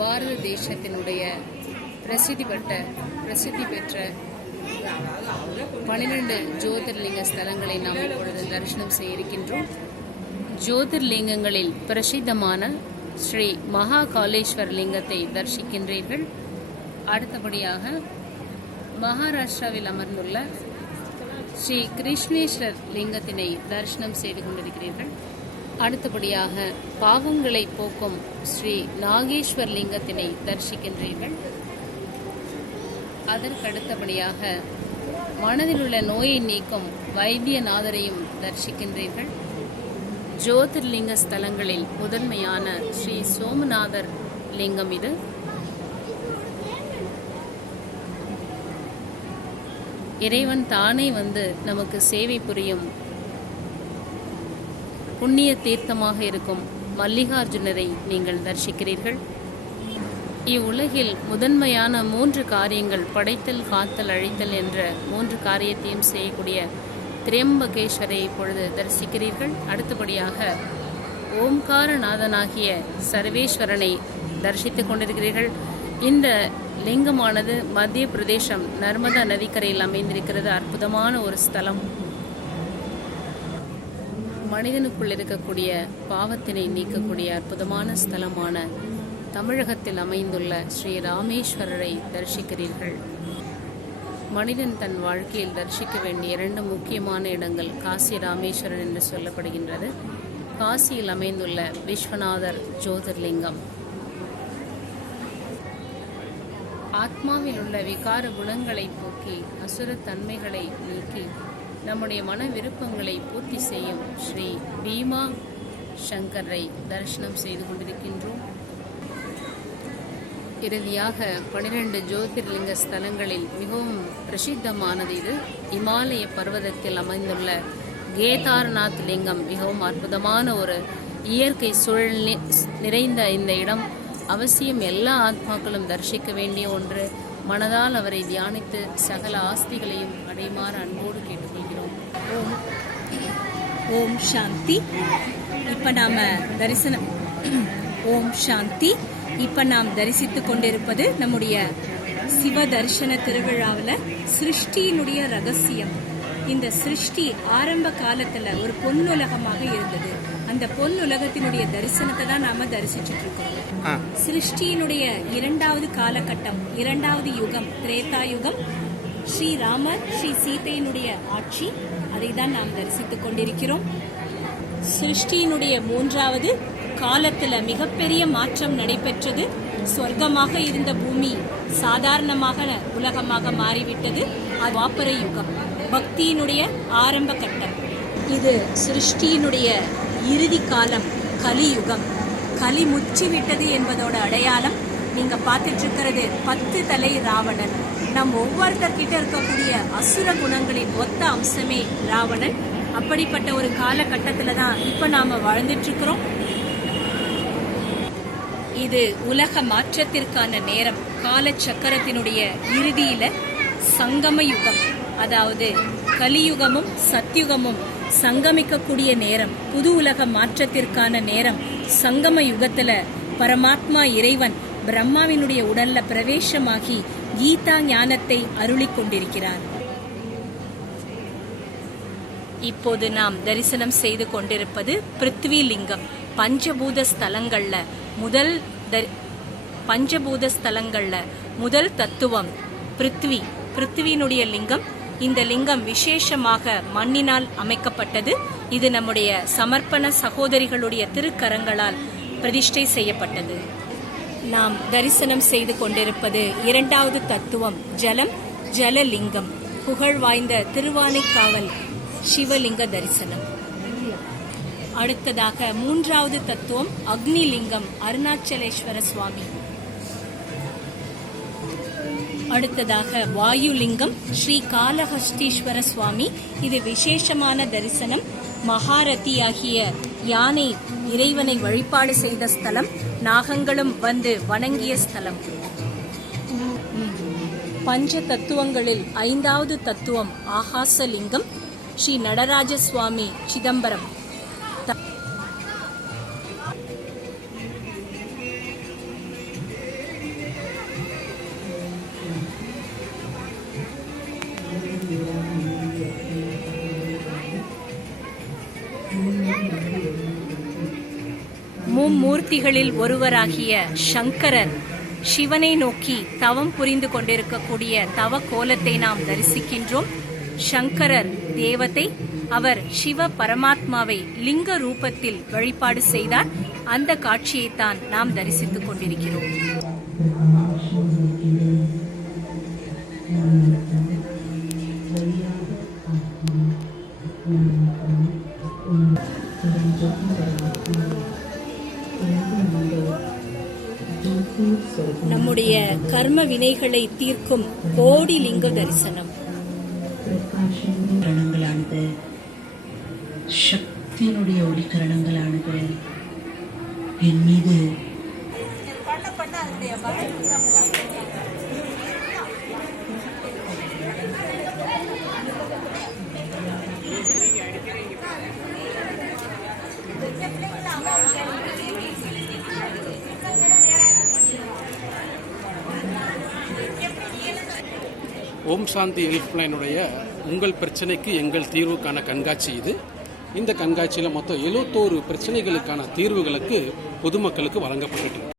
பாரத தேசத்தினுடைய பிரசித்தி பெற்ற 12 ஜோதிர்லிங்க ஸ்தலங்களை நாம் இப்பொழுது தரிசனம் செய்ய இருக்கின்றோம். ஜோதிர்லிங்கங்களில் பிரசித்தமான ஸ்ரீ மகாகாலேஸ்வர் லிங்கத்தை தரிசிக்கின்றீர்கள். அடுத்தபடியாக மகாராஷ்டிராவில் அமர்ந்துள்ள ஸ்ரீ கிருஷ்ணேஸ்வர் லிங்கத்தினை தரிசனம் செய்து கொண்டிருக்கிறீர்கள். அடுத்தபடியாக பாவங்களை போக்கும் ஸ்ரீ நாகேஸ்வர் லிங்கத்தினை தரிசிக்கின்றீர்கள். அதற்கடுத்தபடியாக மனதில் உள்ள நோயை நீக்கும் வைத்தியநாதரையும் தரிசிக்கின்றீர்கள். ஜோதிர்லிங்க ஸ்தலங்களில் முதன்மையான ஸ்ரீ சோமநாதர் லிங்கம் இது. இறைவன் தானே வந்து நமக்கு சேவை புரியும் புண்ணிய தீர்த்தமாக இருக்கும் மல்லிகார்ஜுனரை நீங்கள் தரிசிக்கிறீர்கள். இவ்வுலகில் முதன்மையான 3 காரியங்கள் படைத்தல், காத்தல், அழித்தல் என்ற 3 காரியத்தையும் செய்யக்கூடிய திரியம்பகேஸ்வரை இப்பொழுது தரிசிக்கிறீர்கள். அடுத்தபடியாக ஓம்காரநாதனாகிய சர்வேஸ்வரனை தரிசித்துக் கொண்டிருக்கிறீர்கள். இந்த லிங்கமானது மத்திய பிரதேசம் நர்மதா நதிக்கரையில் அமைந்திருக்கிறது. அற்புதமான ஒரு ஸ்தலம். மனிதனுக்குள் இருக்கக்கூடிய பாவத்தினை நீக்கக்கூடிய அற்புதமான ஸ்தலமான தமிழகத்தில் அமைந்துள்ள ஸ்ரீ ராமேஸ்வரரை தரிசிக்கிறீர்கள். மனிதன் தன் வாழ்க்கையில் தரிசிக்க வேண்டிய 2 முக்கியமான இடங்கள் காசி ராமேஸ்வரன் என்று சொல்லப்படுகின்றது. காசியில் அமைந்துள்ள விஸ்வநாதர் ஜோதிர்லிங்கம் ஆத்மாவில் உள்ள விகார குணங்களை போக்கி அசுர தன்மைகளை நீக்கி நம்முடைய மன விருப்பங்களை பூர்த்தி செய்யும் ஸ்ரீ பீமா சங்கரை தரிசனம் செய்து கொண்டிருக்கின்றோம். இறுதியாக 12 ஜோதிர்லிங்க ஸ்தலங்களில் மிகவும் பிரசித்தமானது இது. இமாலய பர்வதத்தில் அமைந்துள்ள கேதார்நாத் லிங்கம் மிகவும் அற்புதமான ஒரு இயற்கை சூழல் நிறைந்த இந்த இடம் அவசியம் எல்லா ஆத்மாக்களும் தரிசிக்க வேண்டிய ஒன்று. மனதால் அவரை தியானித்து சகல ஆஸ்திகளையும் அடைமாறு அன்போடு கேட்டுக்கொள்கிறோம். ஓம் சாந்தி. இப்போ நாம் தரிசித்துக் கொண்டிருப்பது நம்முடைய சிவ தரிசன திருவிழாவில் சிருஷ்டியினுடைய ரகசியம். இந்த சிருஷ்டி ஆரம்ப காலத்துல ஒரு பொன்னுலகமாக இருந்தது. அந்த பொன்னுலகத்தினுடைய தரிசனத்தை தான் நாம தரிசிச்சுட்டு இருக்கோம். சிருஷ்டியினுடைய 2வது காலகட்டம், 2வது யுகம், திரேதா யுகம், ஸ்ரீ ராமர் ஸ்ரீ சீதையினுடைய ஆட்சி, அதை தான் நாம் தரிசித்துக் கொண்டிருக்கிறோம். சிருஷ்டியினுடைய 3வது காலத்துல மிகப்பெரிய மாற்றம் நடைபெற்றது. சொர்க்கமாக இருந்த பூமி சாதாரணமாக உலகமாக மாறிவிட்டது. துவாபர யுகம், பக்தியினுடைய ஆரம்ப கட்டம். இது சிருஷ்டியினுடைய இறுதி காலம், கலியுகம். கலி முற்றிவிட்டது என்பதோட அடையாளம் நீங்க பார்த்துட்டு இருக்கிறது 10 தலை ராவணன். நம் ஒவ்வொருத்தர்கிட்ட இருக்கக்கூடிய அசுர குணங்களின் மொத்த அம்சமே ராவணன். அப்படிப்பட்ட ஒரு காலகட்டத்துல தான் இப்ப நாம வாழ்ந்துட்டு இருக்கிறோம். இது உலக மாற்றத்திற்கான நேரம். கால சக்கரத்தினுடைய இறுதியில சங்கம யுகம், அதாவது கலியுகமும் சத்யுகமும் சங்கமிக்கக்கூடிய நேரம், புது உலக மாற்றத்திற்கான நேரம். சங்கம யுகத்துல பரமாத்மா இறைவன் பிரம்மாவினுடைய உடல்ல பிரவேசமாகி கீதா ஞானத்தை அருளிக் கொண்டிருக்கிறார். இப்போது நாம் தரிசனம் செய்து கொண்டிருப்பது பிருத்வி லிங்கம். பஞ்சபூத ஸ்தலங்கள்ல முதல் தத்துவம் பிருத்வி. பிருத்வியினுடைய லிங்கம். இந்த லிங்கம் விசேஷமாக மண்ணினால் அமைக்கப்பட்டது. இது நம்முடைய சமர்ப்பண சகோதரிகளுடைய திருக்கரங்களால் பிரதிஷ்டை செய்யப்பட்டது. நாம் தரிசனம் செய்து கொண்டிருப்பது 2வது தத்துவம் ஜலம், ஜலலிங்கம். புகழ் வாய்ந்த திருவானைக்காவல் சிவலிங்க தரிசனம். அடுத்ததாக 3வது தத்துவம் அக்னிலிங்கம், அருணாச்சலேஸ்வர சுவாமி. அடுத்ததாக வாயுலிங்கம், ஸ்ரீ காளஹஸ்தீஸ்வர சுவாமி. இது விசேஷமான தரிசனம். மகாரதி ஆகிய யானை இறைவனை வழிபாடு செய்த ஸ்தலம், நாகங்களும் வந்து வணங்கிய ஸ்தலம். பஞ்ச தத்துவங்களில் 5வது தத்துவம் ஆகாசலிங்கம், ஸ்ரீ நடராஜ சுவாமி சிதம்பரம். மும்மூர்த்திகளில் ஒருவராகிய சங்கரர் சிவனை நோக்கி தவம் புரிந்து கொண்டிருக்கக்கூடிய தவ கோலத்தை நாம் தரிசிக்கின்றோம். சங்கரர் தேவதை, அவர் சிவ பரமாத்மாவை லிங்க ரூபத்தில் வழிபாடு செய்தார். அந்த காட்சியைத்தான் நாம் தரிசித்துக் கொண்டிருக்கிறோம். நம்முடைய கர்ம வினைகளை தீர்க்கும் கோடி லிங்க தரிசனம். கரணங்களானது சக்தியினுடைய ஒளிக்கரணங்களானது என் மீது ஓம் சாந்தி ஹெல்ப்லைனுடைய உங்கள் பிரச்சனைக்கு எங்கள் தீர்வுக்கான கண்காட்சி இது. இந்த கண்காட்சியில் மொத்தம் 71 பிரச்சனைகளுக்கான தீர்வுகளுக்கு பொதுமக்களுக்கு வழங்கப்பட்டுள்ளது.